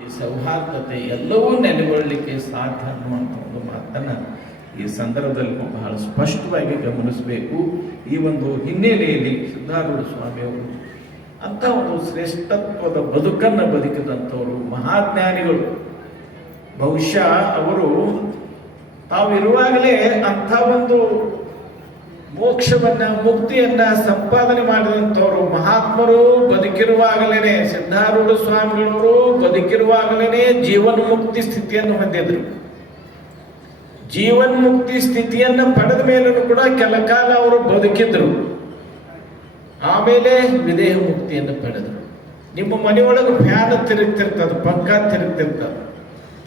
ಈ ಸೌಹಾರ್ದತೆ ಎಲ್ಲವೂ ನೆಲೆಗೊಳ್ಳಲಿಕ್ಕೆ ಸಾಧ್ಯ ಅನ್ನುವಂಥ ಒಂದು ಮಾತನ್ನು ಈ ಸಂದರ್ಭದಲ್ಲಿ ಬಹಳ ಸ್ಪಷ್ಟವಾಗಿ ಗಮನಿಸಬೇಕು. ಈ ಒಂದು ಹಿನ್ನೆಲೆಯಲ್ಲಿ ಸಿದ್ಧಾರೂಢ ಸ್ವಾಮಿಯವರು ಅಂಥ ಒಂದು ಶ್ರೇಷ್ಠತ್ವದ ಬದುಕನ್ನು ಬದುಕಿದಂಥವರು, ಮಹಾಜ್ಞಾನಿಗಳು. ಬಹುಶಃ ಅವರು ತಾವಿರುವಾಗಲೇ ಅಂಥ ಒಂದು ಮೋಕ್ಷವನ್ನ, ಮುಕ್ತಿಯನ್ನ ಸಂಪಾದನೆ ಮಾಡಿದಂಥವರು ಮಹಾತ್ಮರು ಬದುಕಿರುವಾಗಲೇ ಸಿದ್ಧಾರೂಢ ಸ್ವಾಮಿಗಳವರು ಬದುಕಿರುವಾಗಲೇ ಜೀವನ್ ಮುಕ್ತಿ ಸ್ಥಿತಿಯನ್ನು ಹೊಂದಿದ್ರು. ಜೀವನ್ ಮುಕ್ತಿ ಸ್ಥಿತಿಯನ್ನು ಪಡೆದ ಮೇಲೂ ಕೂಡ ಕೆಲ ಕಾಲ ಅವರು ಬದುಕಿದ್ರು. ಆಮೇಲೆ ವಿದೇಹ ಮುಕ್ತಿಯನ್ನು ಪಡೆದರು. ನಿಮ್ಮ ಮನೆಯೊಳಗೆ ಫ್ಯಾನ್ ತಿರುಗ್ತಿರ್ತದ, ಪಂಕ ತಿರುಗ್ತಿರ್ತದೆ.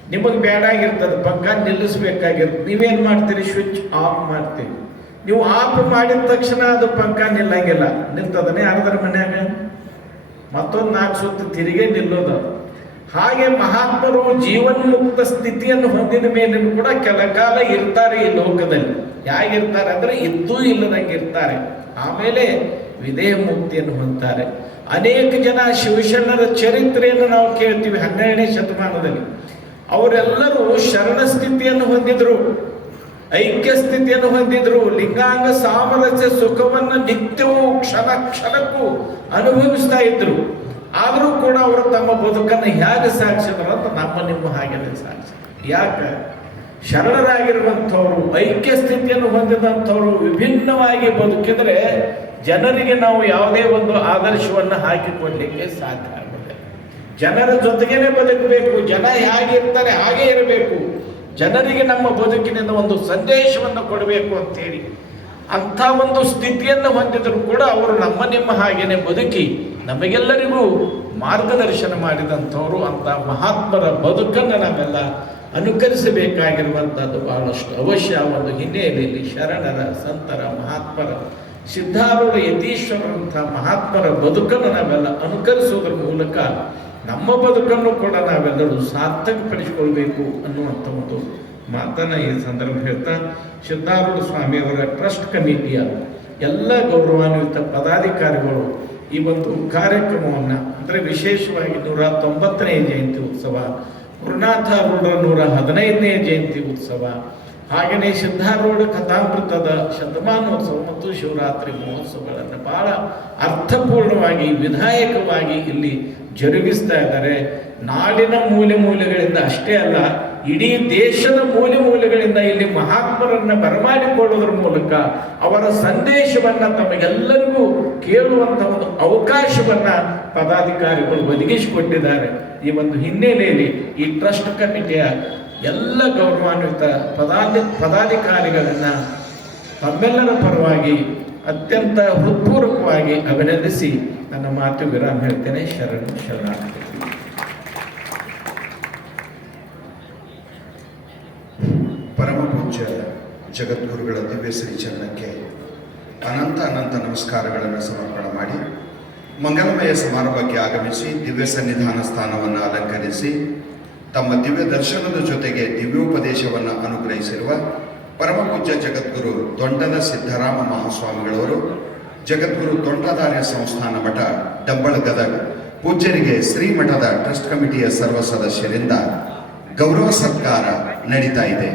ನಿಮಗೆ ಬೇಡಾಗಿರ್ತದೆ ಪಂಕ ನಿಲ್ಲಿಸ್ಬೇಕಾಗಿರ್ತದೆ. ನೀವೇನು ಮಾಡ್ತೀರಿ? ಸ್ವಿಚ್ ಆಫ್ ಮಾಡ್ತೀರಿ. ನೀವು ಆಫ್ ಮಾಡಿದ ತಕ್ಷಣ ಅದು ಪಂಕ ನಿಲ್ಲಂಗಿಲ್ಲ. ನಿಲ್ತದನೆ ಯಾರದರ ಮನ್ಯಾಗ? ಮತ್ತೊಂದು ನಾಲ್ಕು ಸುತ್ತು ತಿರುಗಿ ನಿಲ್ಲೋದು ಹಾಗೆ ಮಹಾತ್ಮರು ಜೀವನ್ಮುಕ್ತ ಸ್ಥಿತಿಯನ್ನು ಹೊಂದಿದ ಮೇಲೂ ಕೂಡ ಕೆಲ ಕಾಲ ಇರ್ತಾರೆ ಈ ಲೋಕದಲ್ಲಿ. ಹೇಗಿರ್ತಾರೆ ಅಂದ್ರೆ ಇದ್ದೂ ಇಲ್ಲದಂಗೆ ಇರ್ತಾರೆ ಆಮೇಲೆ ವಿದೇಹ ಮುಕ್ತಿಯನ್ನು ಹೊಂದ್ತಾರೆ. ಅನೇಕ ಜನ ಶಿವಶರಣರ ಚರಿತ್ರೆಯನ್ನು ನಾವು ಕೇಳ್ತೀವಿ ಹನ್ನೆರಡನೇ ಶತಮಾನದಲ್ಲಿ. ಅವರೆಲ್ಲರೂ ಶರಣ ಸ್ಥಿತಿಯನ್ನು ಹೊಂದಿದ್ರು. ಐಕ್ಯ ಸ್ಥಿತಿಯನ್ನು ಹೊಂದಿದ್ರು. ಲಿಂಗಾಂಗ ಸಾಮರಸ್ಯ ಸುಖವನ್ನು ನಿತ್ಯವೂ ಕ್ಷಣ ಕ್ಷಣಕ್ಕೂ ಅನುಭವಿಸ್ತಾ ಇದ್ರು. ಆದರೂ ಕೂಡ ಅವರು ತಮ್ಮ ಬದುಕನ್ನು ಹೇಗೆ ಸಾಗಿಸಿದ್ರು ಅಂತ ನಮ್ಮ ನಿಮ್ಮ ಹಾಗೆ ಸಾಗಿಸಿ. ಯಾಕೆ? ಶರಣರಾಗಿರುವಂಥವ್ರು ಐಕ್ಯ ಸ್ಥಿತಿಯನ್ನು ಹೊಂದಿದಂಥವ್ರು ವಿಭಿನ್ನವಾಗಿ ಬದುಕಿದ್ರೆ ಜನರಿಗೆ ನಾವು ಯಾವುದೇ ಒಂದು ಆದರ್ಶವನ್ನು ಹಾಕಿಕೊಡ್ಲಿಕ್ಕೆ ಸಾಧ್ಯ ಆಗುತ್ತೆ ಜನರ ಜೊತೆಗೇನೆ ಬದುಕಬೇಕು. ಜನ ಹೇಗಿರ್ತಾರೆ ಹಾಗೆ ಇರಬೇಕು. ಜನರಿಗೆ ನಮ್ಮ ಬದುಕಿನಿಂದ ಒಂದು ಸಂದೇಶವನ್ನು ಕೊಡಬೇಕು ಅಂತೇಳಿ ಅಂಥ ಒಂದು ಸ್ಥಿತಿಯನ್ನು ಹೊಂದಿದರೂ ಕೂಡ ಅವರು ನಮ್ಮ ನಿಮ್ಮ ಹಾಗೆಯೇ ಬದುಕಿ ನಮಗೆಲ್ಲರಿಗೂ ಮಾರ್ಗದರ್ಶನ ಮಾಡಿದಂಥವರು ಅಂಥ ಮಹಾತ್ಮರ ಬದುಕನ್ನು ನಾವೆಲ್ಲ ಅನುಕರಿಸಬೇಕಾಗಿರುವಂಥದ್ದು ಬಹಳಷ್ಟು ಅವಶ್ಯ. ಒಂದು ಹಿನ್ನೆಲೆಯಲ್ಲಿ ಶರಣರ, ಸಂತರ, ಮಹಾತ್ಮರ, ಸಿದ್ಧಾರೂಢ ಯತೀಶ್ವರಂಥ ಮಹಾತ್ಮರ ಬದುಕನ್ನು ನಾವೆಲ್ಲ ಅನುಕರಿಸುವುದರ ಮೂಲಕ ನಮ್ಮ ಬದುಕನ್ನು ಕೂಡ ನಾವೆಲ್ಲರೂ ಸಾರ್ಥಕಪಡಿಸಿಕೊಳ್ಬೇಕು ಅನ್ನುವಂಥ ಒಂದು ಮಾತನ್ನು ಈ ಸಂದರ್ಭ ಹೇಳ್ತಾ, ಸಿದ್ಧಾರೂಢ ಸ್ವಾಮಿಯವರ ಟ್ರಸ್ಟ್ ಕಮಿಟಿಯ ಎಲ್ಲ ಗೌರವಾನ್ವಿತ ಪದಾಧಿಕಾರಿಗಳು ಈ ಒಂದು ಕಾರ್ಯಕ್ರಮವನ್ನು, ಅಂದರೆ ವಿಶೇಷವಾಗಿ ನೂರ ತೊಂಬತ್ತನೇ ಜಯಂತಿ ಉತ್ಸವ, ಗುರುನಾಥ ನೂರ ಹದಿನೈದನೇ ಜಯಂತಿ ಉತ್ಸವ ಹಾಗೆಯೇ ಸಿದ್ಧಾರೂಢ ಕಥಾಮೃತದ ಶತಮಾನೋತ್ಸವ ಮತ್ತು ಶಿವರಾತ್ರಿ ಮಹೋತ್ಸವಗಳನ್ನು ಬಹಳ ಅರ್ಥಪೂರ್ಣವಾಗಿ, ವಿಧಾಯಕವಾಗಿ ಇಲ್ಲಿ ಜರುಗಿಸ್ತಾ ಇದ್ದಾರೆ. ನಾಡಿನ ಮೂಲೆ ಮೂಲೆಗಳಿಂದ ಅಷ್ಟೇ ಅಲ್ಲ, ಇಡೀ ದೇಶದ ಮೂಲೆ ಮೂಲೆಗಳಿಂದ ಇಲ್ಲಿ ಮಹಾತ್ಮರನ್ನ ಬರಮಾಡಿಕೊಳ್ಳುವುದರ ಮೂಲಕ ಅವರ ಸಂದೇಶವನ್ನು ತಮಗೆಲ್ಲರಿಗೂ ಕೇಳುವಂಥ ಒಂದು ಅವಕಾಶವನ್ನು ಪದಾಧಿಕಾರಿಗಳು ಒದಗಿಸಿಕೊಟ್ಟಿದ್ದಾರೆ. ಈ ಒಂದು ಹಿನ್ನೆಲೆಯಲ್ಲಿ ಈ ಟ್ರಸ್ಟ್ ಕಮಿಟಿಯ ಎಲ್ಲ ಗೌರವಾನ್ವಿತ ಪದಾಧಿ, ಪದಾಧಿಕಾರಿಗಳನ್ನು ತಮ್ಮೆಲ್ಲರ ಪರವಾಗಿ ಅತ್ಯಂತ ಹೃತ್ಪೂರ್ವಕವಾಗಿ ಅಭಿನಂದಿಸಿ ನನ್ನ ಮಾತು ವಿರಾಮ ಹೇಳ್ತೇನೆ. ಶರಣ ಶರಣ ಪರಮ ಪೂಜ್ಯ ಜಗದ್ಗುರುಗಳ ದಿವ್ಯ ಶ್ರೀಚರಣಕ್ಕೆ ಅನಂತ ಅನಂತ ನಮಸ್ಕಾರಗಳನ್ನು ಸಮರ್ಪಣೆ ಮಾಡಿ, ಮಂಗಲಮಯ ಸಮಾರಂಭಕ್ಕೆ ಆಗಮಿಸಿ, ದಿವ್ಯ ಸನ್ನಿಧಾನ ಸ್ಥಾನವನ್ನು ಅಲಂಕರಿಸಿ ತಮ್ಮ ದಿವ್ಯ ದರ್ಶನದ ಜೊತೆಗೆ ದಿವ್ಯೋಪದೇಶವನ್ನು ಅನುಗ್ರಹಿಸಿರುವ ಪರಮಪೂಜ್ಯ ಜಗದ್ಗುರು ದೊಂಡದ ಸಿದ್ದರಾಮ ಮಹಾಸ್ವಾಮಿಗಳವರು, ಜಗದ್ಗುರು ದೊಂಡದಾರ್ಯ ಸಂಸ್ಥಾನ ಮಠ ಡಂಬಳ ಗದಗ ಪೂಜ್ಯರಿಗೆ ಶ್ರೀಮಠದ ಟ್ರಸ್ಟ್ ಕಮಿಟಿಯ ಸರ್ವ ಸದಸ್ಯರಿಂದ ಗೌರವ ಸತ್ಕಾರ ನಡೀತಾ ಇದೆ.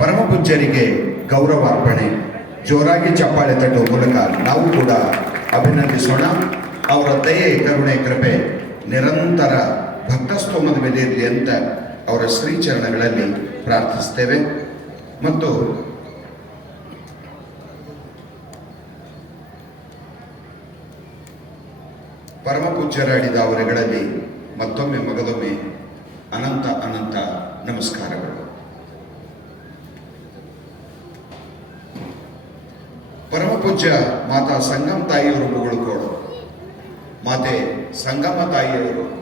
ಪರಮಪೂಜ್ಯರಿಗೆ ಗೌರವಾರ್ಪಣೆ ಜೋರಾಗಿ ಚಪ್ಪಾಳೆ ತಟ್ಟುವ ಮೂಲಕ ನಾವು ಕೂಡ ಅಭಿನಂದಿಸೋಣ. ಅವರ ದಯೆ, ಕರುಣೆ, ಕೃಪೆ ನಿರಂತರ ಭಕ್ತಸ್ತೋಮದ ಮೇಲೆ ಇರಲಿ ಅಂತ ಅವರ ಶ್ರೀಚರಣಗಳಲ್ಲಿ ಪ್ರಾರ್ಥಿಸ್ತೇವೆ ಮತ್ತು ಪರಮ ಪೂಜ್ಯರಾಡಿದ ಅವರುಗಳಲ್ಲಿ ಮತ್ತೊಮ್ಮೆ ಮಗದೊಮ್ಮೆ ಅನಂತ ಅನಂತ ನಮಸ್ಕಾರಗಳು. ಪರಮ ಪೂಜ್ಯ ಮಾತಾ ಸಂಗಮ ತಾಯಿಯವರು ಮುಗುಳುಕೋಡು. ಮಾತೆ ಸಂಗಮ ತಾಯಿಯವರು